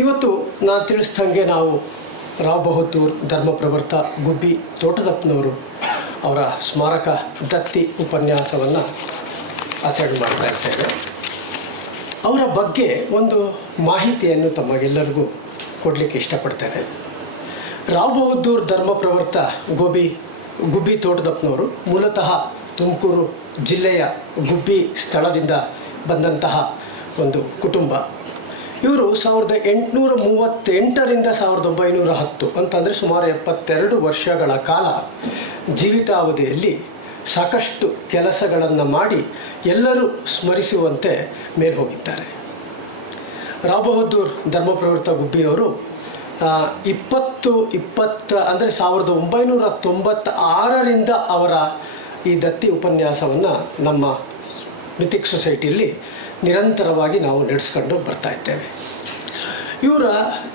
ಇವತ್ತು ನಾನು ತಿಳಿಸ್ದಂಗೆ ನಾವು ರಾವ್ ಬಹದ್ದೂರ್ ಧರ್ಮಪ್ರವರ್ತ ಗುಬ್ಬಿ ತೋಟದಪ್ಪನವರು ಅವರ ಸ್ಮಾರಕ ದತ್ತಿ ಉಪನ್ಯಾಸವನ್ನು ಅಟೆಂಡ್ ಮಾಡ್ತಾ ಇರ್ತೇವೆ. ಅವರ ಬಗ್ಗೆ ಒಂದು ಮಾಹಿತಿಯನ್ನು ತಮಗೆಲ್ಲರಿಗೂ ಕೊಡಲಿಕ್ಕೆ ಇಷ್ಟಪಡ್ತೇನೆ. ರಾವ್ ಬಹದ್ದೂರ್ ಧರ್ಮಪ್ರವರ್ತ ಗುಬ್ಬಿ ತೋಟದಪ್ಪನವರು ಮೂಲತಃ ತುಮಕೂರು ಜಿಲ್ಲೆಯ ಗುಬ್ಬಿ ಸ್ಥಳದಿಂದ ಬಂದಂತಹ ಒಂದು ಕುಟುಂಬ. ಇವರು 1838ರಿಂದ 1910 ಅಂತಂದರೆ ಸುಮಾರು 72 ವರ್ಷಗಳ ಕಾಲ ಜೀವಿತಾವಧಿಯಲ್ಲಿ ಸಾಕಷ್ಟು ಕೆಲಸಗಳನ್ನು ಮಾಡಿ ಎಲ್ಲರೂ ಸ್ಮರಿಸುವಂತೆ ಮೇಲೆ ಹೋಗಿದ್ದಾರೆ. ರಾವ್ ಬಹದ್ದೂರ್ ಧರ್ಮಪ್ರವರ್ತ ಗುಬ್ಬಿಯವರು 2020 ಅಂದರೆ 1996ರಿಂದ ಅವರ ಈ ದತ್ತಿ ಉಪನ್ಯಾಸವನ್ನು ನಮ್ಮ ಮಿಥಿಕ್ ಸೊಸೈಟಿಯಲ್ಲಿ ನಿರಂತರವಾಗಿ ನಾವು ನಡೆಸ್ಕೊಂಡು ಬರ್ತಾ ಇದ್ದೇವೆ. ಇವರ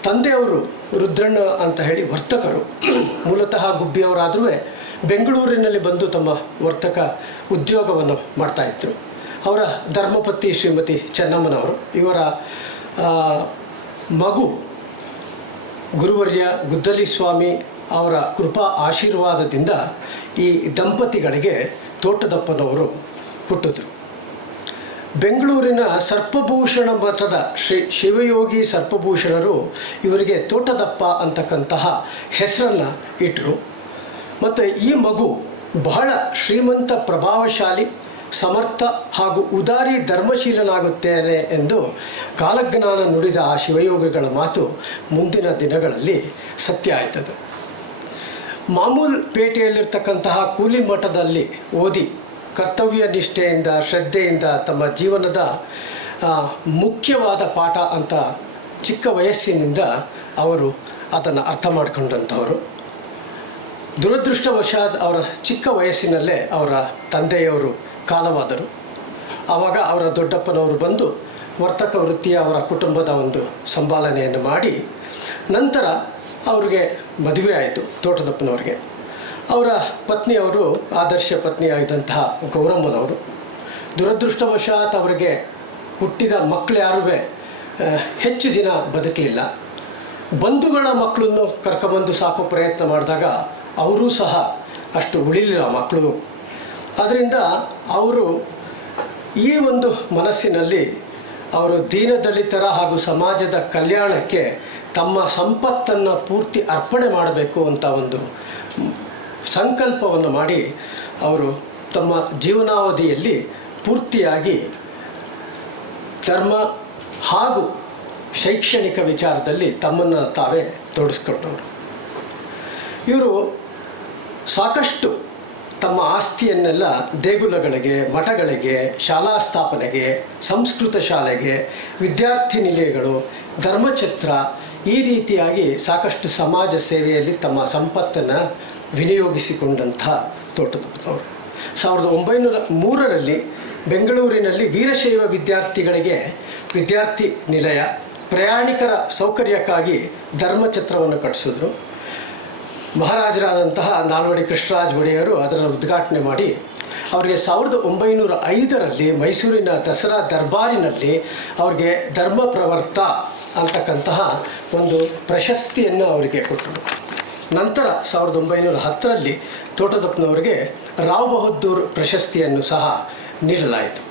ತಂದೆಯವರು ರುದ್ರಣ್ಣ ಅಂತ ಹೇಳಿ ವರ್ತಕರು, ಮೂಲತಃ ಗುಬ್ಬಿಯವರಾದರೂ ಬೆಂಗಳೂರಿನಲ್ಲಿ ಬಂದು ತಮ್ಮ ವರ್ತಕ ಉದ್ಯೋಗವನ್ನು ಮಾಡ್ತಾಯಿದ್ರು. ಅವರ ಧರ್ಮಪತ್ನಿ ಶ್ರೀಮತಿ ಚೆನ್ನಮ್ಮನವರು, ಇವರ ಮಗು ಗುರುವರ್ಯ ಗುದ್ದಲಿ ಸ್ವಾಮಿ ಅವರ ಕೃಪಾ ಆಶೀರ್ವಾದದಿಂದ ಈ ದಂಪತಿಗಳಿಗೆ ತೋಟದಪ್ಪನವರು ಹುಟ್ಟಿದ್ರು. ಬೆಂಗಳೂರಿನ ಸರ್ಪಭೂಷಣ ಮಠದ ಶ್ರೀ ಶಿವಯೋಗಿ ಸರ್ಪಭೂಷಣರು ಇವರಿಗೆ ತೋಟದಪ್ಪ ಅಂತಕ್ಕಂತಹ ಹೆಸರನ್ನು ಇಟ್ಟರು. ಮತ್ತು ಈ ಮಗು ಬಹಳ ಶ್ರೀಮಂತ, ಪ್ರಭಾವಶಾಲಿ, ಸಮರ್ಥ ಹಾಗೂ ಉದಾರಿ ಧರ್ಮಶೀಲನಾಗುತ್ತೇನೆ ಎಂದು ಕಾಲಜ್ಞಾನ ನುಡಿದ ಆ ಶಿವಯೋಗಿಗಳ ಮಾತು ಮುಂದಿನ ದಿನಗಳಲ್ಲಿ ಸತ್ಯ ಆಯ್ತದು. ಮಾಮೂಲ್ ಪೇಟೆಯಲ್ಲಿರ್ತಕ್ಕಂತಹ ಕೂಲಿ ಮಠದಲ್ಲಿ ಓದಿ ಕರ್ತವ್ಯ ನಿಷ್ಠೆಯಿಂದ, ಶ್ರದ್ಧೆಯಿಂದ ತಮ್ಮ ಜೀವನದ ಮುಖ್ಯವಾದ ಪಾಠ ಅಂತ ಚಿಕ್ಕ ವಯಸ್ಸಿನಿಂದ ಅವರು ಅದನ್ನು ಅರ್ಥ ಮಾಡಿಕೊಂಡಂಥವರು. ದುರದೃಷ್ಟವಶಾತ್ ಅವರ ಚಿಕ್ಕ ವಯಸ್ಸಿನಲ್ಲೇ ಅವರ ತಂದೆಯವರು ಕಾಲವಾದರು. ಆವಾಗ ಅವರ ದೊಡ್ಡಪ್ಪನವರು ಬಂದು ವರ್ತಕ ವೃತ್ತಿಯ ಅವರ ಕುಟುಂಬದ ಒಂದು ಸಂಭಾಲನೆಯನ್ನು ಮಾಡಿ ನಂತರ ಅವ್ರಿಗೆ ಮದುವೆ ಆಯಿತು ತೋಟದಪ್ಪನವ್ರಿಗೆ. ಅವರ ಪತ್ನಿಯವರು ಆದರ್ಶ ಪತ್ನಿಯಾಗಿದ್ದಂತಹ ಗೌರಮ್ಮನವರು. ದುರದೃಷ್ಟವಶಾತ್ ಅವರಿಗೆ ಹುಟ್ಟಿದ ಮಕ್ಕಳು ಯಾರೂ ಹೆಚ್ಚು ದಿನ ಬದುಕಲಿಲ್ಲ. ಬಂಧುಗಳ ಮಕ್ಕಳನ್ನು ಕರ್ಕೊಬಂದು ಸಾಕೋ ಪ್ರಯತ್ನ ಮಾಡಿದಾಗ ಅವರೂ ಸಹ ಅಷ್ಟು ಉಳಿಲಿಲ್ಲ ಮಕ್ಕಳು. ಆದ್ದರಿಂದ ಅವರು ಈ ಒಂದು ಮನಸ್ಸಿನಲ್ಲಿ ಅವರು ದೀನದಲಿತರ ಹಾಗೂ ಸಮಾಜದ ಕಲ್ಯಾಣಕ್ಕೆ ತಮ್ಮ ಸಂಪತ್ತನ್ನು ಪೂರ್ತಿ ಅರ್ಪಣೆ ಮಾಡಬೇಕು ಅಂತ ಒಂದು ಸಂಕಲ್ಪವನ್ನು ಮಾಡಿ ಅವರು ತಮ್ಮ ಜೀವನಾವಧಿಯಲ್ಲಿ ಪೂರ್ತಿಯಾಗಿ ಧರ್ಮ ಹಾಗೂ ಶೈಕ್ಷಣಿಕ ವಿಚಾರದಲ್ಲಿ ತಮ್ಮನ್ನು ತಾವೇ ತೊಡಗಿಸ್ಕೊಂಡವರು. ಇವರು ಸಾಕಷ್ಟು ತಮ್ಮ ಆಸ್ತಿಯನ್ನೆಲ್ಲ ದೇಗುಲಗಳಿಗೆ, ಮಠಗಳಿಗೆ, ಶಾಲಾ ಸ್ಥಾಪನೆಗೆ, ಸಂಸ್ಕೃತ ಶಾಲೆಗೆ, ವಿದ್ಯಾರ್ಥಿ ನಿಲಯಗಳು, ಧರ್ಮಛತ್ರ, ಈ ರೀತಿಯಾಗಿ ಸಾಕಷ್ಟು ಸಮಾಜ ಸೇವೆಯಲ್ಲಿ ತಮ್ಮ ಸಂಪತ್ತನ್ನು ವಿನಿಯೋಗಿಸಿಕೊಂಡಂಥ ತೋಟದಪ್ಪನವರು 1903ರಲ್ಲಿ ಬೆಂಗಳೂರಿನಲ್ಲಿ ವೀರಶೈವ ವಿದ್ಯಾರ್ಥಿಗಳಿಗೆ ವಿದ್ಯಾರ್ಥಿ ನಿಲಯ, ಪ್ರಯಾಣಿಕರ ಸೌಕರ್ಯಕ್ಕಾಗಿ ಧರ್ಮಛತ್ರವನ್ನು ಕಟ್ಟಿಸಿದ್ರು. ಮಹಾರಾಜರಾದಂತಹ ನಾಲ್ವಡಿ ಕೃಷ್ಣರಾಜ ಒಡೆಯರು ಅದರ ಉದ್ಘಾಟನೆ ಮಾಡಿ ಅವರಿಗೆ 1905ರಲ್ಲಿ ಮೈಸೂರಿನ ದಸರಾ ದರ್ಬಾರಿನಲ್ಲಿ ಅವರಿಗೆ ಧರ್ಮಪ್ರವರ್ತ ಅಂತಕ್ಕಂತಹ ಒಂದು ಪ್ರಶಸ್ತಿಯನ್ನು ಅವರಿಗೆ ಕೊಟ್ಟರು. ನಂತರ 1910ರಲ್ಲಿ ತೋಟದಪ್ಪನವರಿಗೆ ರಾವ್ ಬಹದ್ದೂರ್ ಪ್ರಶಸ್ತಿಯನ್ನು ಸಹ ನೀಡಲಾಯಿತು.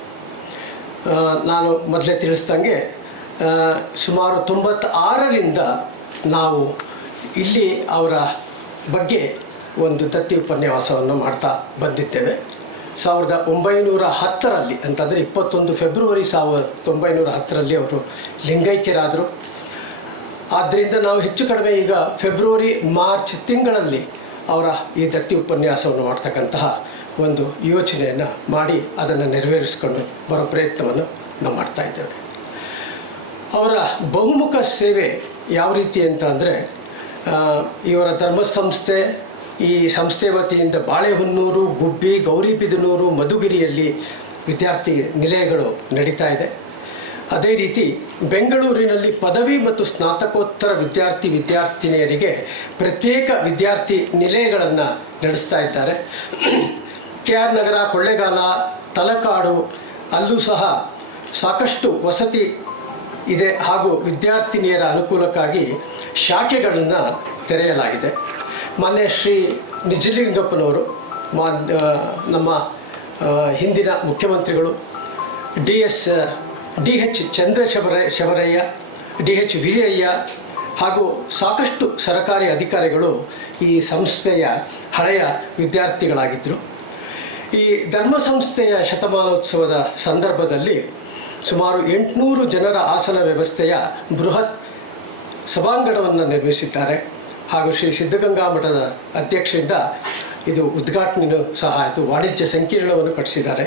ನಾನು ಮೊದಲೇ ತಿಳಿಸ್ದಂಗೆ ಸುಮಾರು 96ರಿಂದ ನಾವು ಇಲ್ಲಿ ಅವರ ಬಗ್ಗೆ ಒಂದು ದತ್ತಿ ಉಪನ್ಯಾಸವನ್ನು ಮಾಡ್ತಾ ಬಂದಿದ್ದೇವೆ. 1910ರಲ್ಲಿ ಅಂತಂದರೆ 21 ಫೆಬ್ರವರಿ 1910ರಲ್ಲಿ ಅವರು ಲಿಂಗೈಕ್ಯರಾದರು. ಆದ್ದರಿಂದ ನಾವು ಹೆಚ್ಚು ಕಡಿಮೆ ಈಗ ಫೆಬ್ರವರಿ ಮಾರ್ಚ್ ತಿಂಗಳಲ್ಲಿ ಅವರ ಈ ದತ್ತಿ ಉಪನ್ಯಾಸವನ್ನು ಮಾಡ್ತಕ್ಕಂತಹ ಒಂದು ಯೋಚನೆಯನ್ನು ಮಾಡಿ ಅದನ್ನು ನೆರವೇರಿಸಿಕೊಂಡು ಬರೋ ಪ್ರಯತ್ನವನ್ನು ನಾವು ಮಾಡ್ತಾಯಿದ್ದೇವೆ. ಅವರ ಬಹುಮುಖ ಸೇವೆ ಯಾವ ರೀತಿ ಅಂತ ಅಂದರೆ ಇವರ ಧರ್ಮಸಂಸ್ಥೆ, ಈ ಸಂಸ್ಥೆ ವತಿಯಿಂದ ಬಾಳೆಹೊನ್ನೂರು, ಗುಬ್ಬಿ, ಗೌರಿಬಿದನೂರು, ಮಧುಗಿರಿಯಲ್ಲಿ ವಿದ್ಯಾರ್ಥಿ ನಿಲಯಗಳು ನಡೀತಾ ಇದೆ. ಅದೇ ರೀತಿ ಬೆಂಗಳೂರಿನಲ್ಲಿ ಪದವಿ ಮತ್ತು ಸ್ನಾತಕೋತ್ತರ ವಿದ್ಯಾರ್ಥಿನಿಯರಿಗೆ ಪ್ರತ್ಯೇಕ ವಿದ್ಯಾರ್ಥಿ ನಿಲಯಗಳನ್ನು ನಡೆಸ್ತಾ ಇದ್ದಾರೆ. KR ನಗರ, ಕೊಳ್ಳೇಗಾಲ, ತಲಕಾಡು ಅಲ್ಲೂ ಸಹ ಸಾಕಷ್ಟು ವಸತಿ ಇದೆ ಹಾಗೂ ವಿದ್ಯಾರ್ಥಿನಿಯರ ಅನುಕೂಲಕ್ಕಾಗಿ ಶಾಖೆಗಳನ್ನು ತೆರೆಯಲಾಗಿದೆ. ಮಾನ್ಯ ಶ್ರೀ ನಿಜಲಿಂಗಪ್ಪನವರು ನಮ್ಮ ಹಿಂದಿನ ಮುಖ್ಯಮಂತ್ರಿಗಳು ಡಿ.ಎಚ್. ಚಂದ್ರಶೇಖರಯ್ಯ, ಡಿ.ಎಚ್. ವೀರಯ್ಯ ಹಾಗೂ ಸಾಕಷ್ಟು ಸರ್ಕಾರಿ ಅಧಿಕಾರಿಗಳು ಈ ಸಂಸ್ಥೆಯ ಹಳೆಯ ವಿದ್ಯಾರ್ಥಿಗಳಾಗಿದ್ದರು. ಈ ಧರ್ಮ ಸಂಸ್ಥೆಯ ಶತಮಾನೋತ್ಸವದ ಸಂದರ್ಭದಲ್ಲಿ ಸುಮಾರು 800 ಜನರ ಆಸನ ವ್ಯವಸ್ಥೆಯ ಬೃಹತ್ ಸಭಾಂಗಣವನ್ನು ನಿರ್ಮಿಸಿದ್ದಾರೆ ಹಾಗೂ ಶ್ರೀ ಸಿದ್ಧಗಂಗಾ ಮಠದ ಅಧ್ಯಕ್ಷರಿಂದ ಇದು ಉದ್ಘಾಟನೆಯೂ ಸಹ ಆಯಿತು. ವಾಣಿಜ್ಯ ಸಂಕೀರ್ಣವನ್ನು ಕಟ್ಟಿಸಿದ್ದಾರೆ.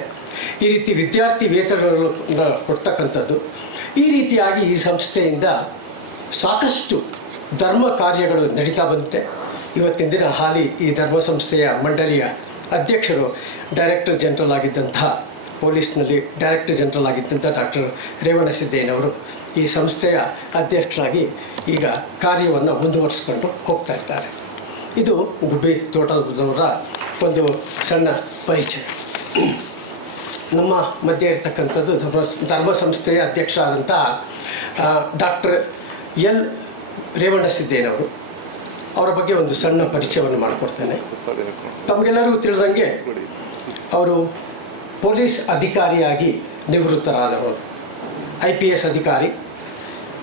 ಈ ರೀತಿ ವಿದ್ಯಾರ್ಥಿ ವೇತನಗಳನ್ನು ಕೊಡ್ತಕ್ಕಂಥದ್ದು. ಈ ರೀತಿಯಾಗಿ ಈ ಸಂಸ್ಥೆಯಿಂದ ಸಾಕಷ್ಟು ಧರ್ಮ ಕಾರ್ಯಗಳು ನಡೀತಾ ಬಂತೆ. ಇವತ್ತಿನ ದಿನ ಹಾಲಿ ಈ ಧರ್ಮ ಸಂಸ್ಥೆಯ ಮಂಡಳಿಯ ಅಧ್ಯಕ್ಷರು ಡೈರೆಕ್ಟರ್ ಜನರಲ್ ಆಗಿದ್ದಂತಹ ಪೊಲೀಸ್ನಲ್ಲಿ ಡೈರೆಕ್ಟರ್ ಜನರಲ್ ಆಗಿದ್ದಂಥ ಡಾಕ್ಟರ್ ರೇವಣಸಿದ್ದೇನವರು ಈ ಸಂಸ್ಥೆಯ ಅಧ್ಯಕ್ಷರಾಗಿ ಈಗ ಕಾರ್ಯವನ್ನು ಮುಂದುವರಿಸ್ಕೊಂಡು ಹೋಗ್ತಾ ಇದ್ದಾರೆ. ಇದು ಗುಬ್ಬಿ ತೋಟದವರ ಒಂದು ಸಣ್ಣ ಪರಿಚಯ. ನಮ್ಮ ಮಧ್ಯೆ ಇರ್ತಕ್ಕಂಥದ್ದು ಧರ್ಮ ಸಂಸ್ಥೆಯ ಅಧ್ಯಕ್ಷರಾದಂತಹ ಡಾಕ್ಟರ್ ಎಲ್ ರೇವಣಸಿದ್ದೇನವರು. ಅವರ ಬಗ್ಗೆ ಒಂದು ಸಣ್ಣ ಪರಿಚಯವನ್ನು ಮಾಡಿಕೊಡ್ತೇನೆ. ತಮಗೆಲ್ಲರಿಗೂ ತಿಳಿದಂಗೆ ಅವರು ಪೊಲೀಸ್ ಅಧಿಕಾರಿಯಾಗಿ ನಿವೃತ್ತರಾದವರು, IPS ಅಧಿಕಾರಿ.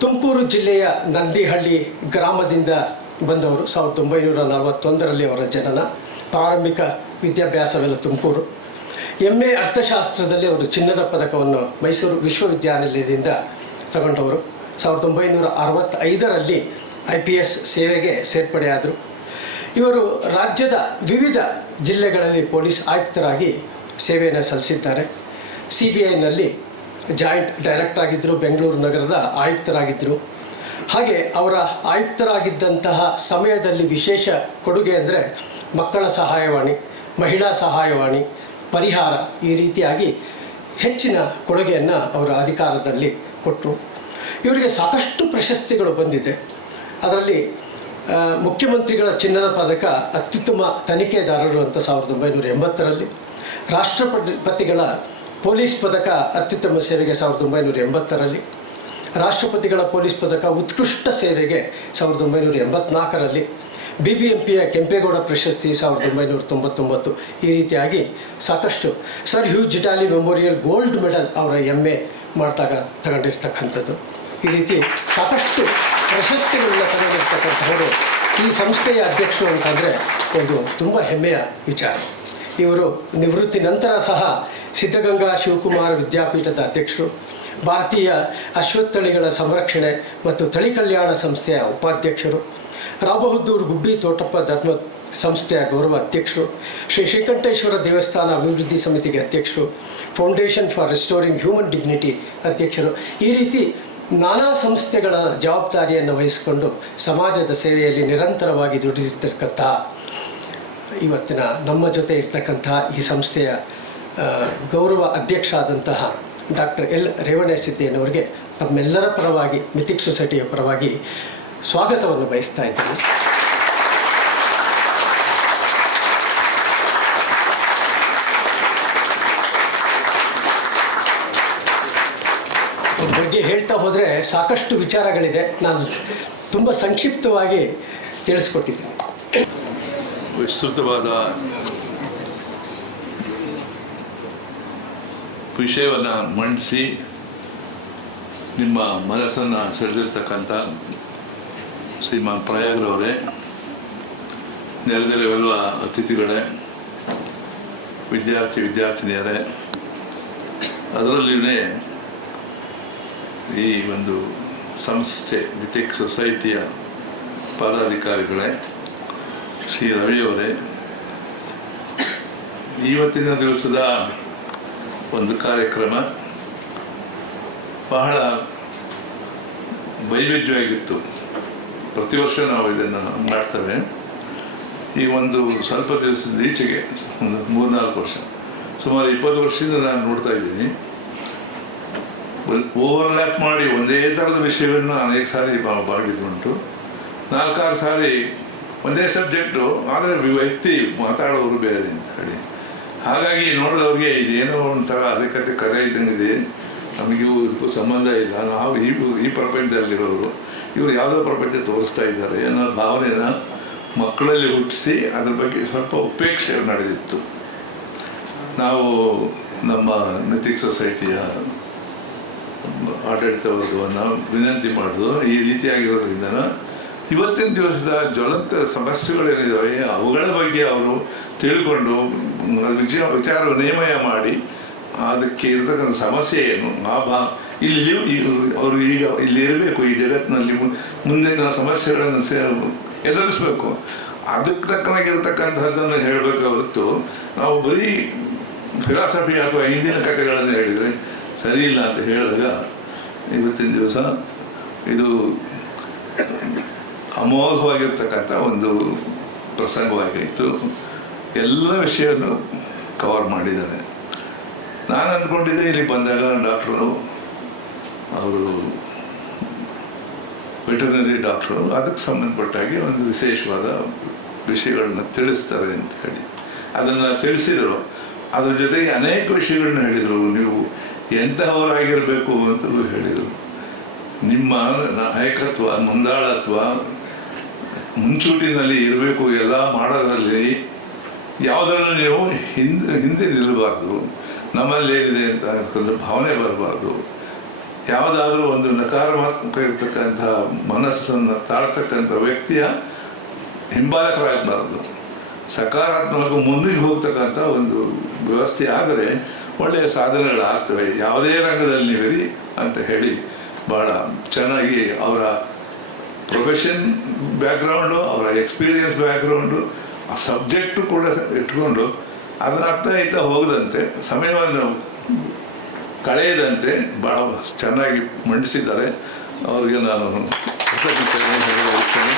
ತುಮಕೂರು ಜಿಲ್ಲೆಯ ನಂದಿಹಳ್ಳಿ ಗ್ರಾಮದಿಂದ ಬಂದವರು. 1941ರಲ್ಲಿ ಅವರ ಜನನ. ಪ್ರಾರಂಭಿಕ ವಿದ್ಯಾಭ್ಯಾಸವೆಲ್ಲ ತುಮಕೂರು. MA ಅರ್ಥಶಾಸ್ತ್ರದಲ್ಲಿ ಅವರು ಚಿನ್ನದ ಪದಕವನ್ನು ಮೈಸೂರು ವಿಶ್ವವಿದ್ಯಾನಿಲಯದಿಂದ ತಗೊಂಡವರು. 1965ರಲ್ಲಿ IPS ಸೇವೆಗೆ ಸೇರ್ಪಡೆಯಾದರು. ಇವರು ರಾಜ್ಯದ ವಿವಿಧ ಜಿಲ್ಲೆಗಳಲ್ಲಿ ಪೊಲೀಸ್ ಆಯುಕ್ತರಾಗಿ ಸೇವೆಯನ್ನು ಸಲ್ಲಿಸಿದ್ದಾರೆ. CBIನಲ್ಲಿ ಜಾಯಿಂಟ್ ಡೈರೆಕ್ಟರ್ ಆಗಿದ್ದರು, ಬೆಂಗಳೂರು ನಗರದ ಆಯುಕ್ತರಾಗಿದ್ದರು. ಹಾಗೆ ಅವರ ಆಯುಕ್ತರಾಗಿದ್ದಂತಹ ಸಮಯದಲ್ಲಿ ವಿಶೇಷ ಕೊಡುಗೆ ಅಂದರೆ ಮಕ್ಕಳ ಸಹಾಯವಾಣಿ, ಮಹಿಳಾ ಸಹಾಯವಾಣಿ, ಪರಿಹಾರ, ಈ ರೀತಿಯಾಗಿ ಹೆಚ್ಚಿನ ಕೊಡುಗೆಯನ್ನು ಅವರ ಅಧಿಕಾರದಲ್ಲಿ ಕೊಟ್ಟರು. ಇವರಿಗೆ ಸಾಕಷ್ಟು ಪ್ರಶಸ್ತಿಗಳು ಬಂದಿದೆ. ಅದರಲ್ಲಿ ಮುಖ್ಯಮಂತ್ರಿಗಳ ಚಿನ್ನದ ಪದಕ ಅತ್ಯುತ್ತಮ ತನಿಖೆದಾರರು ಅಂತ 1980ರಲ್ಲಿ, ರಾಷ್ಟ್ರಪತಿಗಳ ಪೊಲೀಸ್ ಪದಕ ಅತ್ಯುತ್ತಮ ಸೇವೆಗೆ 1980ರಲ್ಲಿ, ರಾಷ್ಟ್ರಪತಿಗಳ ಪೊಲೀಸ್ ಪದಕ ಉತ್ಕೃಷ್ಟ ಸೇವೆಗೆ 1984ರಲ್ಲಿ, BBMPಯ ಕೆಂಪೇಗೌಡ ಪ್ರಶಸ್ತಿ 1999. ಈ ರೀತಿಯಾಗಿ ಸಾಕಷ್ಟು ಸರ್ ಹ್ಯೂ ಜಿಟಾಲಿ ಮೆಮೋರಿಯಲ್ ಗೋಲ್ಡ್ ಮೆಡಲ್ ಅವರ MA ಮಾಡಿದಾಗ ತಗೊಂಡಿರ್ತಕ್ಕಂಥದ್ದು. ಈ ರೀತಿ ಸಾಕಷ್ಟು ಪ್ರಶಸ್ತಿಗಳನ್ನ ತಗೊಂಡಿರ್ತಕ್ಕಂಥವರು ಈ ಸಂಸ್ಥೆಯ ಅಧ್ಯಕ್ಷರು ಅಂತಂದರೆ ಒಂದು ತುಂಬ ಹೆಮ್ಮೆಯ ವಿಚಾರ. ಇವರು ನಿವೃತ್ತಿ ನಂತರ ಸಹ ಸಿದ್ಧಗಂಗಾ ಶಿವಕುಮಾರ ವಿದ್ಯಾಪೀಠದ ಅಧ್ಯಕ್ಷರು, ಭಾರತೀಯ ಅಶ್ವತ್ಥಳಿಗಳ ಸಂರಕ್ಷಣೆ ಮತ್ತು ತಳಿ ಕಲ್ಯಾಣ ಸಂಸ್ಥೆಯ ಉಪಾಧ್ಯಕ್ಷರು, ರಾಬಹದ್ದೂರು ಗುಬ್ಬಿ ತೋಟಪ್ಪ ಧರ್ಮ ಸಂಸ್ಥೆಯ ಗೌರವ ಅಧ್ಯಕ್ಷರು, ಶ್ರೀ ಶ್ರೀಕಂಠೇಶ್ವರ ದೇವಸ್ಥಾನ ಅಭಿವೃದ್ಧಿ ಸಮಿತಿಗೆ ಅಧ್ಯಕ್ಷರು, foundation for restoring human dignity ಅಧ್ಯಕ್ಷರು. ಈ ರೀತಿ ನಾನಾ ಸಂಸ್ಥೆಗಳ ಜವಾಬ್ದಾರಿಯನ್ನು ವಹಿಸಿಕೊಂಡು ಸಮಾಜದ ಸೇವೆಯಲ್ಲಿ ನಿರಂತರವಾಗಿ ದುಡಿದಿರ್ತಕ್ಕಂತಹ ಇವತ್ತಿನ ನಮ್ಮ ಜೊತೆ ಇರ್ತಕ್ಕಂತಹ ಈ ಸಂಸ್ಥೆಯ ಗೌರವ ಅಧ್ಯಕ್ಷ ಆದಂತಹ ಡಾಕ್ಟರ್ ಎಲ್ ರೇವಣಸಿದ್ದೇನವರಿಗೆ ತಮ್ಮೆಲ್ಲರ ಪರವಾಗಿ ಮಿಥಿಕ್ ಸೊಸೈಟಿಯ ಪರವಾಗಿ ಸ್ವಾಗತವನ್ನು ಬಯಸ್ತಾ ಇದ್ದೇನೆ. ಅವ್ರ ಬಗ್ಗೆ ಹೇಳ್ತಾ ಹೋದರೆ ಸಾಕಷ್ಟು ವಿಚಾರಗಳಿದೆ. ನಾನು ತುಂಬ ಸಂಕ್ಷಿಪ್ತವಾಗಿ ತಿಳಿಸ್ಕೊಟ್ಟಿದ್ದೀನಿ. ವಿಸ್ತೃತವಾದ ವಿಷಯವನ್ನು ಮಂಡಿಸಿ ನಿಮ್ಮ ಮನಸ್ಸನ್ನು ಸೆಳೆದಿರ್ತಕ್ಕಂಥ ಶ್ರೀಮಾನ್ ಪ್ರಯಾಗ್ರವರೇ, ನೆರೆದಿರುವೆಲ್ಲ ಅತಿಥಿಗಳೇ, ವಿದ್ಯಾರ್ಥಿನಿಯರೇ, ಅದರಲ್ಲಿಯೇ ಈ ಒಂದು ಸಂಸ್ಥೆ ಮಿಥಿಕ್ ಸೊಸೈಟಿಯ ಪದಾಧಿಕಾರಿಗಳೇ, ಶ್ರೀ ರವಿಯವರೇ, ಇವತ್ತಿನ ದಿವಸದ ಒಂದು ಕಾರ್ಯಕ್ರಮ ಬಹಳ ವೈವಿಧ್ಯವಾಗಿತ್ತು. ಪ್ರತಿ ವರ್ಷ ನಾವು ಇದನ್ನು ಮಾಡ್ತೇವೆ. ಈ ಒಂದು ಸ್ವಲ್ಪ ದಿವಸದ ಈಚೆಗೆ ಒಂದು 3-4 ವರ್ಷ, ಸುಮಾರು 20 ವರ್ಷದಿಂದ ನಾನು ನೋಡ್ತಾ ಇದ್ದೀನಿ. ಓವರ್ಲ್ಯಾಪ್ ಮಾಡಿ ಒಂದೇ ಥರದ ವಿಷಯವನ್ನು ಅನೇಕ ಸಾರಿ ಬಾಗಿದ್ದುಂಟು. 4-6 ಸಾರಿ ಒಂದೇ ಸಬ್ಜೆಕ್ಟು, ಆದರೆ ವ್ಯಕ್ತಿ ಮಾತಾಡೋರು ಬೇರೆ ಅಂತ ಹೇಳಿ. ಹಾಗಾಗಿ ನೋಡಿದವ್ರಿಗೆ ಇದೇನೋ ಒಂಥರ ಕಥೆ ಇದ್ದಂಗಿದೆ. ನಮಗೂ ಇದಕ್ಕೂ ಸಂಬಂಧ ಇಲ್ಲ, ನಾವು ಈ ಪ್ರಪಂಚದಲ್ಲಿರೋರು, ಇವರು ಯಾವುದೋ ಪ್ರಪಂಚ ತೋರಿಸ್ತಾ ಇದ್ದಾರೆ ಅನ್ನೋ ಭಾವನೆನ ಮಕ್ಕಳಲ್ಲಿ ಹುಟ್ಟಿಸಿ ಅದ್ರ ಬಗ್ಗೆ ಸ್ವಲ್ಪ ಉಪೇಕ್ಷೆ ನಡೆದಿತ್ತು. ನಾವು ನಮ್ಮ ಮಿಥಿಕ್ ಸೊಸೈಟಿಯ ಆಡಳಿತ ವರ್ಗವನ್ನು ವಿನಂತಿ ಮಾಡೋದು ಈ ರೀತಿಯಾಗಿರೋದ್ರಿಂದ ಇವತ್ತಿನ ದಿವಸದ ಜ್ವಲಂತ ಸಮಸ್ಯೆಗಳೇನಿದ್ದಾವೆ ಅವುಗಳ ಬಗ್ಗೆ ಅವರು ತಿಳ್ಕೊಂಡು ವಿಚಾರ ವಿನಿಮಯ ಮಾಡಿ ಅದಕ್ಕೆ ಇರತಕ್ಕಂಥ ಸಮಸ್ಯೆ ಏನು, ಇಲ್ಲಿ ಅವರು ಈಗ ಇಲ್ಲಿ ಇರಬೇಕು, ಈ ಜಗತ್ತಿನಲ್ಲಿ ಮುಂದಿನ ಸಮಸ್ಯೆಗಳನ್ನು ಎದುರಿಸ್ಬೇಕು, ಅದಕ್ಕೆ ತಕ್ಕನಾಗಿರ್ತಕ್ಕಂಥದ್ದನ್ನು ಹೇಳಬೇಕು ಹೊರತು ನಾವು ಬರೀ ಫಿಲಾಸಫಿ ಅಥವಾ ಹಿಂದಿನ ಕಥೆಗಳನ್ನು ಹೇಳಿದರೆ ಸರಿ ಇಲ್ಲ ಅಂತ ಹೇಳಿದಾಗ ಇವತ್ತಿನ ದಿವಸ ಇದು ಅಮೋಘವಾಗಿರ್ತಕ್ಕಂಥ ಒಂದು ಪ್ರಸಂಗವಾಗಿತ್ತು. ಎಲ್ಲ ವಿಷಯವನ್ನು ಕವರ್ ಮಾಡಿದ್ದಾರೆ. ನಾನು ಅಂದ್ಕೊಂಡಿದ್ದೆ ಇಲ್ಲಿ ಬಂದಾಗ ಡಾಕ್ಟ್ರು ಅವರು ವೆಟರ್ನರಿ ಡಾಕ್ಟ್ರು ಅದಕ್ಕೆ ಸಂಬಂಧಪಟ್ಟಾಗಿ ಒಂದು ವಿಶೇಷವಾದ ವಿಷಯಗಳನ್ನ ತಿಳಿಸ್ತಾರೆ ಅಂತ ಹೇಳಿ ಅದನ್ನು ತಿಳಿಸಿದರು. ಅದ್ರ ಜೊತೆಗೆ ಅನೇಕ ವಿಷಯಗಳನ್ನ ಹೇಳಿದರು. ನೀವು ಎಂತಹವರಾಗಿರಬೇಕು ಅಂತಲೂ ಹೇಳಿದರು. ನಿಮ್ಮ ನಾಯಕತ್ವ, ಮುಂದಾಳತ್ವ ಮುಂಚೂಟಿನಲ್ಲಿ ಇರಬೇಕು. ಎಲ್ಲ ಮಾಡೋದ್ರಲ್ಲಿ ಯಾವುದನ್ನು ನೀವು ಹಿಂದೆ ನಿಲ್ಲಬಾರ್ದು, ನಮ್ಮಲ್ಲಿ ಏನಿದೆ ಅಂತ ಭಾವನೆ ಬರಬಾರ್ದು. ಯಾವುದಾದ್ರೂ ಒಂದು ನಕಾರಾತ್ಮಕ ಇರ್ತಕ್ಕಂಥ ಮನಸ್ಸನ್ನು ತಾಳ್ತಕ್ಕಂಥ ವ್ಯಕ್ತಿಯ ಹಿಂಬಾಲಕರಾಗಬಾರ್ದು. ಸಕಾರಾತ್ಮಕ ಮುನ್ನಿಗೆ ಹೋಗ್ತಕ್ಕಂಥ ಒಂದು ವ್ಯವಸ್ಥೆ ಆದರೆ ಒಳ್ಳೆಯ ಸಾಧನೆಗಳಾಗ್ತವೆ, ಯಾವುದೇ ರಂಗದಲ್ಲಿ ನೀವಿರಿ ಅಂತ ಹೇಳಿ ಭಾಳ ಚೆನ್ನಾಗಿ ಅವರ ಪ್ರೊಫೆಷನ್ ಬ್ಯಾಕ್ಗ್ರೌಂಡು, ಅವರ ಎಕ್ಸ್ಪೀರಿಯನ್ಸ್ ಬ್ಯಾಕ್ಗ್ರೌಂಡು, ಆ ಸಬ್ಜೆಕ್ಟು ಕೂಡ ಇಟ್ಕೊಂಡು ಅದನ್ನ ಅರ್ಥ ಹೋಗದಂತೆ, ಸಮಯವನ್ನು ಕಳೆಯದಂತೆ ಭಾಳ ಚೆನ್ನಾಗಿ ಮಂಡಿಸಿದ್ದಾರೆ. ಅವರಿಗೆ ನಾನು ಬಯಸ್ತೇನೆ,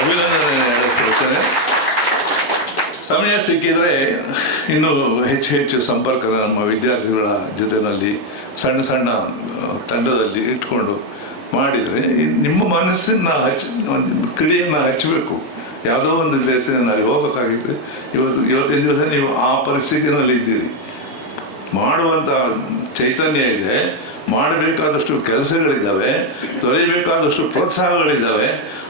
ಅಭಿನಂದನೆ ಹೇಳಕ್ಕೆ. ಸಮಯ ಸಿಕ್ಕಿದರೆ ಇನ್ನೂ ಹೆಚ್ಚು ಸಂಪರ್ಕ ನಮ್ಮ ವಿದ್ಯಾರ್ಥಿಗಳ ಜೊತೆಯಲ್ಲಿ ಸಣ್ಣ ಸಣ್ಣ ತಂಡದಲ್ಲಿ ಇಟ್ಕೊಂಡು ಮಾಡಿದರೆ ನಿಮ್ಮ ಮನಸ್ಸನ್ನು ಕಿಡಿಯನ್ನು ಹಚ್ಚಬೇಕು. ಯಾವುದೋ ಒಂದು ದೇಶದಲ್ಲಿ ಹೋಗಬೇಕಾಗಿದ್ರೆ ಇವತ್ತಿನ ದಿವಸ ನೀವು ಆ ಪರಿಸ್ಥಿತಿನಲ್ಲಿ ಇದ್ದೀರಿ. ಮಾಡುವಂಥ ಚೈತನ್ಯ ಇದೆ, ಮಾಡಬೇಕಾದಷ್ಟು ಕೆಲಸಗಳಿದ್ದಾವೆ, ತೊರೆಯಬೇಕಾದಷ್ಟು ಪ್ರೋತ್ಸಾಹಗಳಿದ್ದಾವೆ.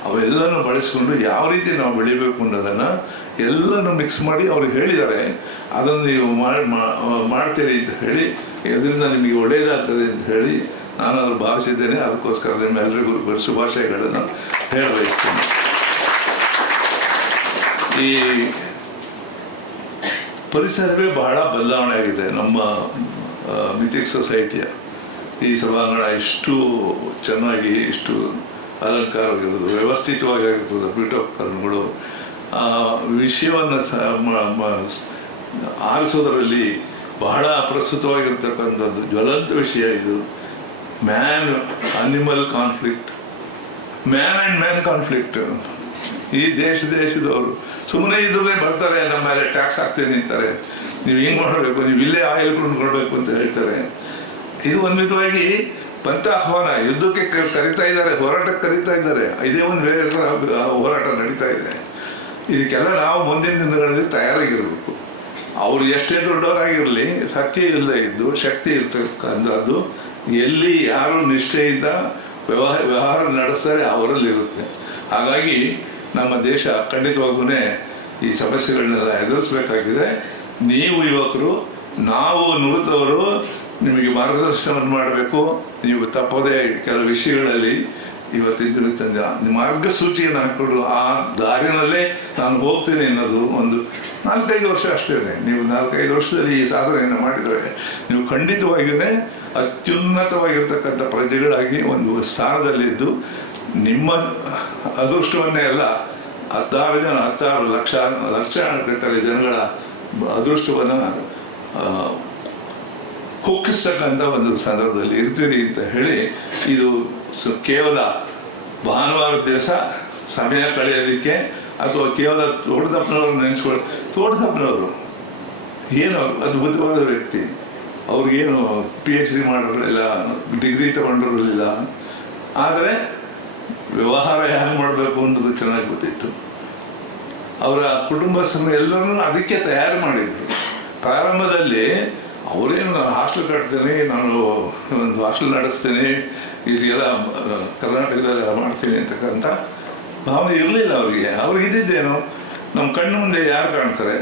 ಅವೆಲ್ಲನೂ ಬಳಸ್ಕೊಂಡು ಯಾವ ರೀತಿ ನಾವು ಬೆಳಿಬೇಕು ಅನ್ನೋದನ್ನು ಎಲ್ಲನೂ ಮಿಕ್ಸ್ ಮಾಡಿ ಅವ್ರಿಗೆ ಹೇಳಿದ್ದಾರೆ. ಅದನ್ನು ನೀವು ಮಾಡ್ತೀರಿ ಅಂತ ಹೇಳಿ, ಇದರಿಂದ ನಿಮಗೆ ಒಳ್ಳೆಯದಾಗ್ತದೆ ಅಂತ ಹೇಳಿ ನಾನು ಅವ್ರು ಭಾವಿಸಿದ್ದೇನೆ. ಅದಕ್ಕೋಸ್ಕರ ನಿಮ್ಮೆಲ್ಲರಿಗೂ ಶುಭಾಶಯಗಳನ್ನು ಹೇಳ ಬಯಸ್ತೇನೆ. ಈ ಪರಿಸರವೇ ಬಹಳ ಬದಲಾವಣೆ ಆಗಿದೆ. ನಮ್ಮ ಮಿಥಿಕ್ ಸೊಸೈಟಿಯ ಈ ಸಭಾಂಗಣ ಇಷ್ಟು ಚೆನ್ನಾಗಿ, ಇಷ್ಟು ಅಲಂಕಾರವಾಗಿರೋದು, ವ್ಯವಸ್ಥಿತವಾಗಿ ಆಗಿರ್ತದೆ, ಪೀಠೋಪಕರಣಗಳು, ವಿಷಯವನ್ನು ಆರಿಸೋದರಲ್ಲಿ ಬಹಳ ಪ್ರಸ್ತುತವಾಗಿರ್ತಕ್ಕಂಥದ್ದು ಜ್ವಲಂತ ವಿಷಯ ಇದು. Man animal conflict, man and man conflict. ಈ ದೇಶದವರು ಸುಮ್ಮನೆ ಇದ್ರೆ ಬರ್ತಾರೆ, ನಮ್ಮ ಮೇಲೆ ಟ್ಯಾಕ್ಸ್ ಹಾಕ್ತೀನಿ ಅಂತಾರೆ, ನೀವು ಹಿಂಗೆ ಮಾಡಬೇಕು, ನೀವು ಇಲ್ಲೇ ಆಯಿಲ್ ಕೊಂಡ್ಕೊಳ್ಬೇಕು ಅಂತ ಹೇಳ್ತಾರೆ. ಇದು ಒಂದು ವಿಧವಾಗಿ ಪಂಥಾಹ್ವಾನ, ಯುದ್ಧಕ್ಕೆ ಕರೀತಾ ಇದ್ದಾರೆ, ಹೋರಾಟಕ್ಕೆ ಕರೀತಾ ಇದ್ದಾರೆ. ಇದೇ ಒಂದು ಬೇರೆ ಹೋರಾಟ ನಡೀತಾ ಇದೆ. ಇದಕ್ಕೆಲ್ಲ ನಾವು ಮುಂದಿನ ದಿನಗಳಲ್ಲಿ ತಯಾರಾಗಿರಬೇಕು. ಅವರು ಎಷ್ಟೇ ದೊಡ್ಡವರಾಗಿರಲಿ, ಸತ್ಯ ಇಲ್ಲದೆ ಇದ್ದು ಶಕ್ತಿ ಇರ್ತಕ್ಕಂಥದ್ದು ಎಲ್ಲಿ ಯಾರು ನಿಷ್ಠೆಯಿಂದ ವ್ಯವಹಾರ ನಡೆಸ್ತಾರೆ ಅವರಲ್ಲಿರುತ್ತೆ. ಹಾಗಾಗಿ ನಮ್ಮ ದೇಶ ಖಂಡಿತವಾಗೂ ಈ ಸಮಸ್ಯೆಗಳನ್ನೆಲ್ಲ ಎದುರಿಸಬೇಕಾಗಿದೆ. ನೀವು ಯುವಕರು, ನಾವು ನುರಿತವರು ನಿಮಗೆ ಮಾರ್ಗದರ್ಶನವನ್ನು ಮಾಡಬೇಕು. ನೀವು ತಪ್ಪದೇ ಕೆಲವು ವಿಷಯಗಳಲ್ಲಿ ಇವತ್ತಿನ ತಂದೆ ಮಾರ್ಗಸೂಚಿಯನ್ನು ಹಾಕ್ಕೊಂಡು ಆ ದಾರಿನಲ್ಲೇ ನಾನು ಹೋಗ್ತೀನಿ ಅನ್ನೋದು ಒಂದು 4-5 ವರ್ಷ ಅಷ್ಟೇ. ನೀವು 4-5 ವರ್ಷದಲ್ಲಿ ಈ ಸಾಧನೆಯನ್ನು ಮಾಡಿದರೆ ನೀವು ಖಂಡಿತವಾಗಿಯೇ ಅತ್ಯುನ್ನತವಾಗಿರ್ತಕ್ಕಂಥ ಪ್ರಜೆಗಳಾಗಿ ಒಂದು ಸ್ಥಾನದಲ್ಲಿದ್ದು ನಿಮ್ಮ ಅದೃಷ್ಟವನ್ನೇ ಅಲ್ಲ 16 ಲಕ್ಷಗಟ್ಟಲೆ ಜನಗಳ ಅದೃಷ್ಟವನ್ನು ಹುಕ್ಕಿಸ್ತಕ್ಕಂಥ ಒಂದು ಸಂದರ್ಭದಲ್ಲಿ ಇರ್ತೀರಿ ಅಂತ ಹೇಳಿ, ಇದು ಕೇವಲ ಭಾನುವಾರ ದಿವಸ ಸಮಯ ಕಳೆಯೋದಕ್ಕೆ ಅಥವಾ ಕೇವಲ ತೋಟದಪ್ಪನವ್ರು ನೆನೆಸ್ಕೊಳ್ಳಿ. ತೋಟದಪ್ಪನವರು ಏನು ಅದ್ಭುತವಾದ ವ್ಯಕ್ತಿ. ಅವ್ರಿಗೇನು PhD ಮಾಡೋರಿಲ್ಲ, ಡಿಗ್ರಿ ತಗೊಂಡಿರಲಿಲ್ಲ, ಆದರೆ ವ್ಯವಹಾರ ಹೇಗೆ ಮಾಡಬೇಕು ಅನ್ನೋದು ಚೆನ್ನಾಗಿ ಗೊತ್ತಿತ್ತು. ಅವರ ಕುಟುಂಬಸ್ಥರನ್ನು ಎಲ್ಲರನ್ನೂ ಅದಕ್ಕೆ ತಯಾರು ಮಾಡಿದರು. ಪ್ರಾರಂಭದಲ್ಲಿ ಅವರೇನು ನಾನು ಹಾಸ್ಟೆಲ್ ಕಟ್ತೀನಿ, ನಾನು ಒಂದು ಹಾಸ್ಟೆಲ್ ನಡೆಸ್ತೀನಿ, ಇಲ್ಲಿಗೆಲ್ಲ ಕರ್ನಾಟಕದಲ್ಲೆಲ್ಲ ಮಾಡ್ತೀನಿ ಅಂತಕ್ಕಂಥ ಭಾವನೆ ಇರಲಿಲ್ಲ ಅವರಿಗೆ. ಅವ್ರಿಗೆ ಇದ್ದಿದ್ದೇನು, ನಮ್ಮ ಕಣ್ಣು ಮುಂದೆ ಯಾರು ಕಾಣ್ತಾರೆ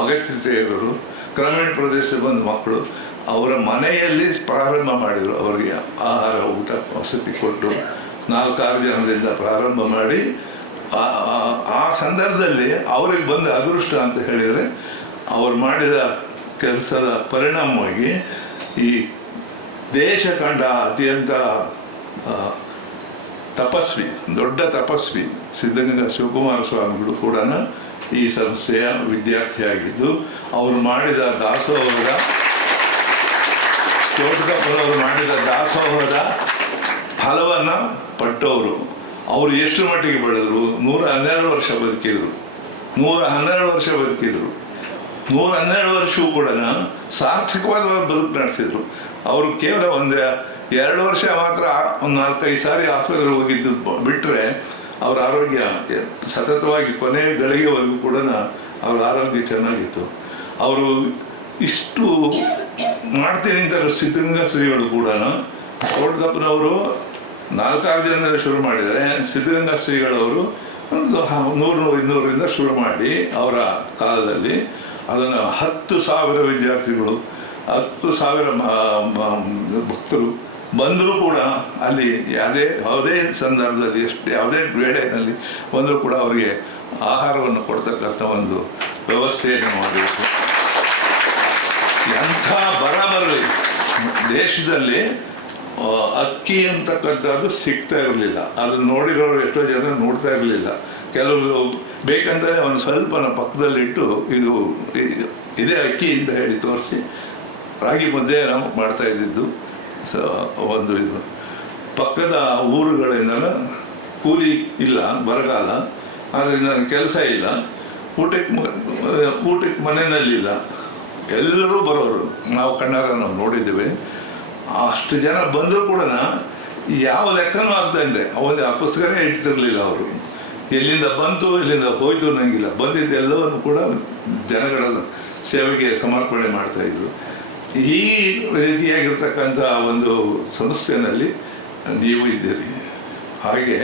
ಅಗತ್ಯತೆ ಇರೋರು, ಗ್ರಾಮೀಣ ಪ್ರದೇಶದ ಬಂದ ಮಕ್ಕಳು ಅವರ ಮನೆಯಲ್ಲಿ ಪ್ರಾರಂಭ ಮಾಡಿದರು. ಅವರಿಗೆ ಆಹಾರ ಊಟ ವಸತಿ ಕೊಟ್ಟು 4-6 ಜನದಿಂದ ಪ್ರಾರಂಭ ಮಾಡಿ ಆ ಸಂದರ್ಭದಲ್ಲಿ ಅವ್ರಿಗೆ ಬಂದ ಅದೃಷ್ಟ ಅಂತ ಹೇಳಿದರೆ, ಅವ್ರು ಮಾಡಿದ ಕೆಲಸದ ಪರಿಣಾಮವಾಗಿ ಈ ದೇಶ ಕಂಡ ಅತ್ಯಂತ ತಪಸ್ವಿ, ದೊಡ್ಡ ತಪಸ್ವಿ ಸಿದ್ಧಗಂಗಾ ಶಿವಕುಮಾರ ಸ್ವಾಮಿಗಳು ಕೂಡ ಈ ಸಂಸ್ಥೆಯ ವಿದ್ಯಾರ್ಥಿಯಾಗಿದ್ದು, ಅವರು ಮಾಡಿದ ದಾಸೋಹದ, ತೋಟದಪ್ಪನವರು ಮಾಡಿದ ದಾಸೋಹದ ಫಲವನ್ನು ಪಟ್ಟವರು. ಅವರು ಎಷ್ಟು ಮಟ್ಟಿಗೆ ಬೆಳೆದರು, 112 ವರ್ಷ ಬದುಕಿದರು. 112 ವರ್ಷ ಬದುಕಿದರು. 112 ವರ್ಷವೂ ಕೂಡ ಸಾರ್ಥಕವಾದ ಬದುಕು ನಡೆಸಿದರು. ಅವರು ಕೇವಲ 1-2 ವರ್ಷ ಮಾತ್ರ ಒಂದು 4-5 ಸಾರಿ ಆಸ್ಪತ್ರೆಗೆ ಹೋಗಿದ್ದು ಬಿಟ್ಟರೆ ಅವರ ಆರೋಗ್ಯ ಸತತವಾಗಿ ಕೊನೆ ಗಳಿಗೆವರೆಗೂ ಕೂಡ ಅವರ ಆರೋಗ್ಯ ಚೆನ್ನಾಗಿತ್ತು. ಅವರು ಇಷ್ಟು ಮಾಡ್ತೀನಿ ಅಂತ ಸಿದ್ಧಗಂಗಾ ಶ್ರೀಗಳು ಕೂಡ, ತೋಟದಪ್ಪನವರು 4-6 ಜನರಿಂದ ಶುರು ಮಾಡಿದರೆ, ಸಿದ್ಧಗಂಗಾ ಶ್ರೀಗಳವರು ಒಂದು 100-200ರಿಂದ ಶುರು ಮಾಡಿ ಅವರ ಕಾಲದಲ್ಲಿ ಅದನ್ನು 10,000 ವಿದ್ಯಾರ್ಥಿಗಳು, 10,000 ಭಕ್ತರು ಬಂದರೂ ಕೂಡ ಅಲ್ಲಿ ಯಾವುದೇ ಸಂದರ್ಭದಲ್ಲಿ ಯಾವುದೇ ವೇಳೆಯಲ್ಲಿ ಬಂದರೂ ಕೂಡ ಅವರಿಗೆ ಆಹಾರವನ್ನು ಕೊಡ್ತಕ್ಕಂಥ ಒಂದು ವ್ಯವಸ್ಥೆಯನ್ನು ಮಾಡಬೇಕು. ಎಂಥ ಬರ ಬರಲಿ, ದೇಶದಲ್ಲಿ ಅಕ್ಕಿ ಅಂತಕ್ಕಂಥದ್ದು ಸಿಗ್ತಾ ಇರಲಿಲ್ಲ. ಅದನ್ನು ನೋಡಿರೋರು ಎಷ್ಟೋ ಜನ ನೋಡ್ತಾ ಇರಲಿಲ್ಲ. ಕೆಲವರು ಬೇಕಂತಲೇ ಒಂದು ಸ್ವಲ್ಪ ಪಕ್ಕದಲ್ಲಿಟ್ಟು ಇದೇ ಅಕ್ಕಿ ಅಂತ ಹೇಳಿ ತೋರಿಸಿ ರಾಗಿ ಮುದ್ದೆ ನಾವು ಮಾಡ್ತಾ ಇದ್ದಿದ್ದು. ಒಂದು ಪಕ್ಕದ ಊರುಗಳಿಂದ ಕೂಲಿ ಇಲ್ಲ, ಬರಗಾಲ, ಆದ್ದರಿಂದ ಕೆಲಸ ಇಲ್ಲ, ಊಟಕ್ಕೆ ಮನೆಯಲ್ಲಿಲ್ಲ, ಎಲ್ಲರೂ ಬರೋರು. ನಾವು ಕಣ್ಣಾರ ನಾವು ನೋಡಿದ್ದೇವೆ. ಅಷ್ಟು ಜನ ಬಂದರೂ ಕೂಡ ಯಾವ ಲೆಕ್ಕನೂ ಆಗ್ತಾ ಇದ್ದೆ. ಆ ಪುಸ್ತಕನೇ ಇಡ್ತಿರ್ಲಿಲ್ಲ ಅವರು. ಎಲ್ಲಿಂದ ಬಂತು ಎಲ್ಲಿಂದ ಹೋಯ್ತು ಅನ್ನಂಗಿಲ್ಲ. ಬಂದಿದ್ದೆಲ್ಲವನ್ನು ಕೂಡ ಜನಗಳ ಸೇವೆಗೆ ಸಮರ್ಪಣೆ ಮಾಡ್ತಾಯಿದ್ರು. ಈ ರೀತಿಯಾಗಿರ್ತಕ್ಕಂಥ ಒಂದು ಸಂಸ್ಥೆಯಲ್ಲಿ ನೀವು ಇದ್ದೀರಿ. ಹಾಗೆ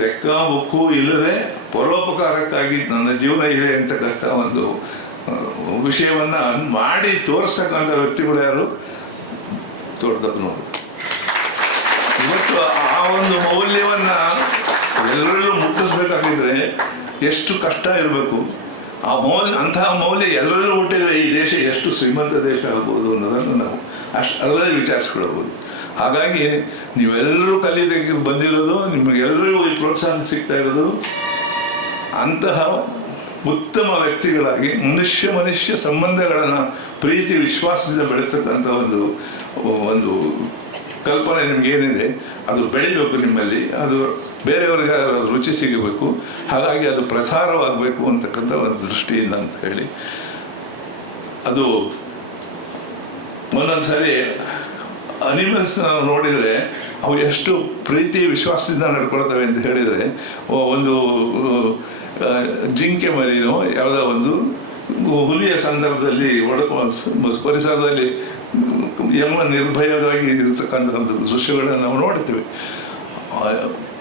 ಲೆಕ್ಕ ಬುಕ್ಕು ಇಲ್ಲದೆ ಪರೋಪಕಾರಕ್ಕಾಗಿ ನನ್ನ ಜೀವನ ಇದೆ ಅಂತಕ್ಕಂಥ ಒಂದು ವಿಷಯವನ್ನು ಮಾಡಿ ತೋರಿಸ್ತಕ್ಕಂಥ ವ್ಯಕ್ತಿಗಳು ಯಾರು? ತೋಟದಪ್ಪನವರು. ಇವತ್ತು ಆ ಒಂದು ಮೌಲ್ಯವನ್ನು ಎಲ್ಲರಲ್ಲೂ ಮುಟ್ಟಿಸ್ಬೇಕಾಗಿದ್ರೆ ಎಷ್ಟು ಕಷ್ಟ ಇರಬೇಕು. ಆ ಅಂತಹ ಮೌಲ್ಯ ಎಲ್ಲರಲ್ಲೂ ಹುಟ್ಟಿದರೆ ಈ ದೇಶ ಎಷ್ಟು ಶ್ರೀಮಂತ ದೇಶ ಆಗ್ಬೋದು ಅನ್ನೋದನ್ನು ನಾವು ಅದರಲ್ಲಿ ವಿಚಾರಿಸ್ಕೊಳ್ಬೋದು. ಹಾಗಾಗಿ ನೀವೆಲ್ಲರೂ ಕಲಿಯೋದಕ್ಕೆ ಬಂದಿರೋದು, ನಿಮಗೆಲ್ಲರಿಗೂ ಈ ಪ್ರೋತ್ಸಾಹ ಸಿಗ್ತಾ ಇರೋದು ಅಂತಹ ಉತ್ತಮ ವ್ಯಕ್ತಿಗಳಾಗಿ ಮನುಷ್ಯ ಸಂಬಂಧಗಳನ್ನು ಪ್ರೀತಿ ವಿಶ್ವಾಸದಿಂದ ಬೆಳೆತಕ್ಕಂಥ ಒಂದು ಕಲ್ಪನೆ ನಿಮಗೇನಿದೆ ಅದು ಬೆಳಿಬೇಕು ನಿಮ್ಮಲ್ಲಿ. ಅದು ಬೇರೆಯವರಿಗೆ ರುಚಿ ಸಿಗಬೇಕು. ಹಾಗಾಗಿ ಅದು ಪ್ರಸಾರವಾಗಬೇಕು ಅಂತಕ್ಕಂಥ ಒಂದು ದೃಷ್ಟಿಯಿಂದ ಅಂತ ಹೇಳಿ, ಅದು ಒಂದೊಂದು ಸಾರಿ ಅನಿಮಲ್ಸ್ ನಾವು ನೋಡಿದರೆ ಅವು ಎಷ್ಟು ಪ್ರೀತಿ ವಿಶ್ವಾಸದಿಂದ ನಡ್ಕೊಳ್ತವೆ ಅಂತ ಹೇಳಿದರೆ, ಒಂದು ಜಿಂಕೆ ಮರಿನೋ ಯಾವುದೋ ಒಂದು ಹುಲಿಯ ಸಂದರ್ಭದಲ್ಲಿ ಪರಿಸರದಲ್ಲಿ ನಿರ್ಭಯವಾಗಿ ಇರತಕ್ಕಂಥ ಒಂದು ದೃಶ್ಯಗಳನ್ನು ನಾವು ನೋಡ್ತೀವಿ.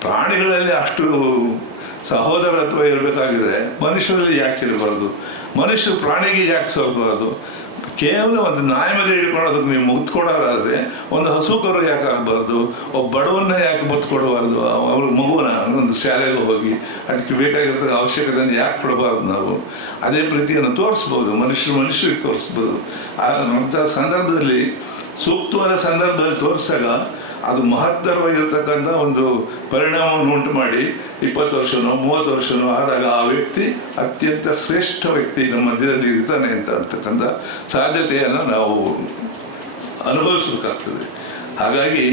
ಪ್ರಾಣಿಗಳಲ್ಲಿ ಅಷ್ಟು ಸಹೋದರತ್ವ ಇರಬೇಕಾಗಿದ್ರೆ ಮನುಷ್ಯರಲ್ಲಿ ಯಾಕೆ ಇರಬಾರ್ದು? ಮನುಷ್ಯರು ಪ್ರಾಣಿಗೆ ಯಾಕೆ ಸೋಲ್ಬಾರ್ದು? ಕೇವಲ ಒಂದು ನಾಯಿ ಮೇಲೆ ಹಿಡ್ಕೊಳ್ಳೋದಕ್ಕೆ ನೀವು ಮುತ್ತು ಕೊಡೋರಾದರೆ ಒಂದು ಹಸು ಕರು ಯಾಕೆ ಆಗಬಾರ್ದು? ಒಬ್ಬ ಬಡವನ್ನ ಯಾಕೆ ಮುತ್ತು ಕೊಡಬಾರ್ದು? ಅವ್ರ ಮಗುವನ್ನ ಒಂದು ಶಾಲೆಗೆ ಹೋಗಿ ಅದಕ್ಕೆ ಬೇಕಾಗಿರ್ತಕ್ಕ ಅವಶ್ಯಕತೆಯನ್ನು ಯಾಕೆ ಕೊಡಬಾರ್ದು? ನಾವು ಅದೇ ಪ್ರೀತಿಯನ್ನು ತೋರಿಸ್ಬೋದು, ಮನುಷ್ಯರಿಗೆ ತೋರಿಸ್ಬೋದು. ಅಂಥ ಸಂದರ್ಭದಲ್ಲಿ, ಸೂಕ್ತವಾದ ಸಂದರ್ಭದಲ್ಲಿ ತೋರಿಸಿದಾಗ ಅದು ಮಹತ್ತರವಾಗಿರ್ತಕ್ಕಂಥ ಒಂದು ಪರಿಣಾಮವನ್ನು ಉಂಟು ಮಾಡಿ 20 ವರ್ಷನೋ 30 ವರ್ಷನೋ ಆದಾಗ ಆ ವ್ಯಕ್ತಿ ಅತ್ಯಂತ ಶ್ರೇಷ್ಠ ವ್ಯಕ್ತಿ ನಮ್ಮ ಮಧ್ಯದಲ್ಲಿ ಇರ್ತಾನೆ ಅಂತಕ್ಕಂಥ ಸಾಧ್ಯತೆಯನ್ನು ನಾವು ಅನುಭವಿಸಬೇಕಾಗ್ತದೆ. ಹಾಗಾಗಿ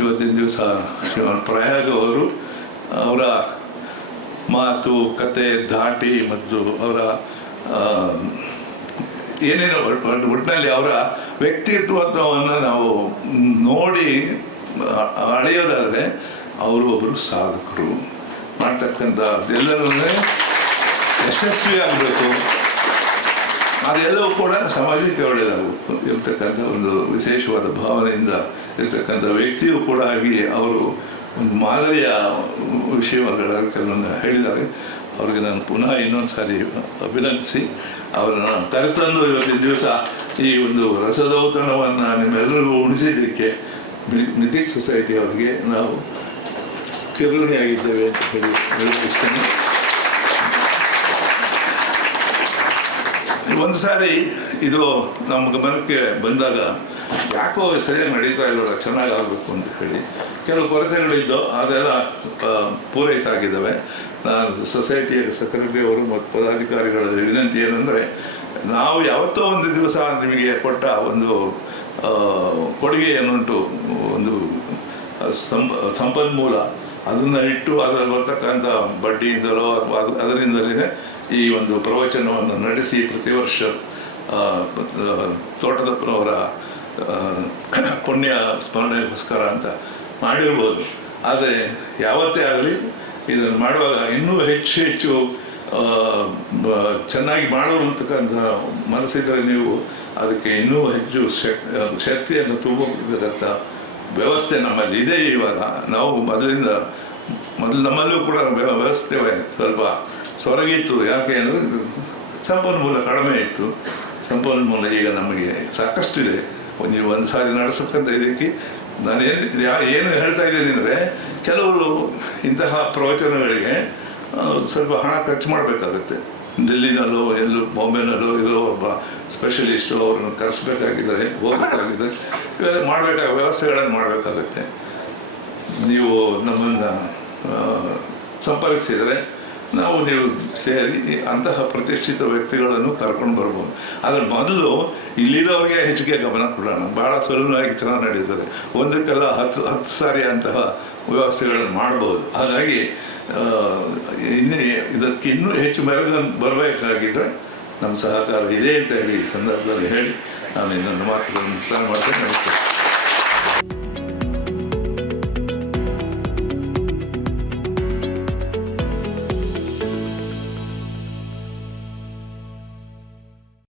ಇವತ್ತಿನ ದಿವಸ ಪ್ರಯಾಗ್ ಅವರು ಅವರ ಮಾತು, ಕತೆ, ಧಾಟಿ ಮತ್ತು ಅವರ ಏನೇನೋ ಒಟ್ಟಿನಲ್ಲಿ ಅವರ ವ್ಯಕ್ತಿತ್ವವನ್ನು ನಾವು ನೋಡಿ ಅಳೆಯೋದಾದರೆ ಅವರು ಒಬ್ಬರು ಸಾಧಕರು. ಮಾಡ್ತಕ್ಕಂಥ ಎಲ್ಲರನ್ನೇ ಯಶಸ್ವಿ ಆಗಬೇಕು. ಅದೆಲ್ಲವೂ ಕೂಡ ಸಮಾಜಕ್ಕೆ ಒಳ್ಳೆಯದಾಗು ಇರ್ತಕ್ಕಂಥ ಒಂದು ವಿಶೇಷವಾದ ಭಾವನೆಯಿಂದ ಇರ್ತಕ್ಕಂಥ ವ್ಯಕ್ತಿಯೂ ಕೂಡ ಆಗಿ ಅವರು ಒಂದು ಮಾದರಿಯ ವಿಷಯಗಳ ಕೆಲವನ್ನು ಹೇಳಿದ್ದಾರೆ. ಅವರಿಗೆ ನಾನು ಪುನಃ ಇನ್ನೊಂದು ಸಾರಿ ಅಭಿನಂದಿಸಿ ಅವರನ್ನು ಕರೆತಂದು ಇವತ್ತಿನ ದಿವಸ ಈ ಒಂದು ರಸದೌತಣವನ್ನು ನಿಮ್ಮೆಲ್ಲರಿಗೂ ಉಣಿಸಿದ್ದಕ್ಕೆ ಮಿಥಿಕ್ ಸೊಸೈಟಿ ಅವರಿಗೆ ನಾವು ಚಿರಋಣಿಯಾಗಿದ್ದೇವೆ ಅಂತ ಹೇಳಿ ವಿನಂತಿಸ್ತೇನೆ. ಒಂದು ಸಾರಿ ಇದು ನಮ್ಮ ಗಮನಕ್ಕೆ ಬಂದಾಗ ಯಾಕೋ ಸರಿಯಾಗಿ ನಡೀತಾ ಇಲ್ಲವಲ್ಲ, ಚೆನ್ನಾಗಿ ಆಗಬೇಕು ಅಂತ ಹೇಳಿ ಕೆಲವು ಕೊರತೆಗಳಿದ್ದು ಅದೆಲ್ಲ ಪೂರೈಸಾಗಿದ್ದಾವೆ. ನಾನು ಸೊಸೈಟಿಯ ಸೆಕ್ರೆಟರಿ ಅವರು ಮತ್ತು ಪದಾಧಿಕಾರಿಗಳ ವಿನಂತಿ ಏನಂದರೆ, ನಾವು ಯಾವತ್ತೋ ಒಂದು ದಿವಸ ನಿಮಗೆ ಕೊಟ್ಟ ಒಂದು ಕೊಡುಗೆ ಏನುಂಟು, ಒಂದು ಸಂಪನ್ಮೂಲ, ಅದನ್ನು ಇಟ್ಟು ಅದರಲ್ಲಿ ಬರ್ತಕ್ಕಂಥ ಬಡ್ಡಿಯಿಂದಲೋ ಅಥವಾ ಅದರಿಂದಲೇ ಈ ಒಂದು ಪ್ರವಚನವನ್ನು ನಡೆಸಿ ಪ್ರತಿ ವರ್ಷ ತೋಟದಪ್ಪನವರ ಪುಣ್ಯ ಸ್ಮರಣೆಗೋಸ್ಕರ ಅಂತ ಮಾಡಿರ್ಬೋದು. ಆದರೆ ಯಾವತ್ತೇ ಆಗಲಿ ಇದನ್ನು ಮಾಡುವಾಗ ಇನ್ನೂ ಹೆಚ್ಚು ಚೆನ್ನಾಗಿ ಮಾಡುವಂತಕ್ಕಂಥ ಮನಸ್ಸಿದ್ದರೆ ನೀವು ಅದಕ್ಕೆ ಇನ್ನೂ ಹೆಚ್ಚು ಶಕ್ತಿಯನ್ನು ತುಂಬತಕ್ಕಂಥ ವ್ಯವಸ್ಥೆ ನಮ್ಮಲ್ಲಿ ಇದೆ. ಇವಾಗ ನಾವು ಮೊದಲು ನಮ್ಮಲ್ಲೂ ಕೂಡ ವ್ಯವಸ್ಥೆ ಸ್ವಲ್ಪ ಸೊರಗಿತ್ತು. ಯಾಕೆ ಅಂದರೆ ಸಂಪನ್ಮೂಲ ಕಡಿಮೆ ಇತ್ತು. ಸಂಪನ್ಮೂಲ ಈಗ ನಮಗೆ ಸಾಕಷ್ಟಿದೆ. ನೀವು ಒಂದು ಸಾರಿ ನಡೆಸಕ್ಕಂಥ ಇದಕ್ಕೆ ಏನು ಹೇಳ್ತಾ ಇದ್ದೀನಿ ಅಂದರೆ, ಕೆಲವರು ಇಂತಹ ಪ್ರವಚನಗಳಿಗೆ ಸ್ವಲ್ಪ ಹಣ ಖರ್ಚು ಮಾಡಬೇಕಾಗುತ್ತೆ. ದಿಲ್ಲಿನಲ್ಲೋ ಎಲ್ಲೋ ಬಾಂಬೆನಲ್ಲೋ ಇರೋ ಒಬ್ಬ ಸ್ಪೆಷಲಿಸ್ಟು ಅವ್ರನ್ನ ಕರೆಸ್ಬೇಕಾಗಿದ್ದರೆ, ಹೋಗಬೇಕಾಗಿದ್ದರೆ ಇವೆಲ್ಲ ವ್ಯವಸ್ಥೆಗಳನ್ನು ಮಾಡಬೇಕಾಗತ್ತೆ. ನೀವು ನಮ್ಮನ್ನು ಸಂಪರ್ಕಿಸಿದರೆ ನೀವು ಸೇರಿ ಅಂತಹ ಪ್ರತಿಷ್ಠಿತ ವ್ಯಕ್ತಿಗಳನ್ನು ಕರ್ಕೊಂಡು ಬರ್ಬೋದು. ಅದರ ಮೊದಲು ಇಲ್ಲಿರೋರಿಗೆ ಹೆಚ್ಚಿಗೆ ಗಮನ ಕೊಡೋಣ. ಭಾಳ ಸುಲಭವಾಗಿ ಚೆನ್ನಾಗಿ ನಡೀತದೆ. ಒಂದಕ್ಕೆಲ್ಲ 10 ಸಾರಿ ಅಂತಹ ವ್ಯವಸ್ಥೆಗಳನ್ನು ಮಾಡ್ಬೋದು. ಹಾಗಾಗಿ ಇದಕ್ಕೆ ಇನ್ನೂ ಹೆಚ್ಚು ಬರಬೇಕಾಗಿದ್ದರೆ ನಮ್ಮ ಸಹಕಾರ ಇದೆ ಅಂತ ಹೇಳಿ ಈ ಸಂದರ್ಭದಲ್ಲಿ ಹೇಳಿ ನಾನು ಇನ್ನೊಂದು ಮಾತುಗಳನ್ನು ಮುಕ್ತಾಯ ಮಾಡ್ತೇನೆ.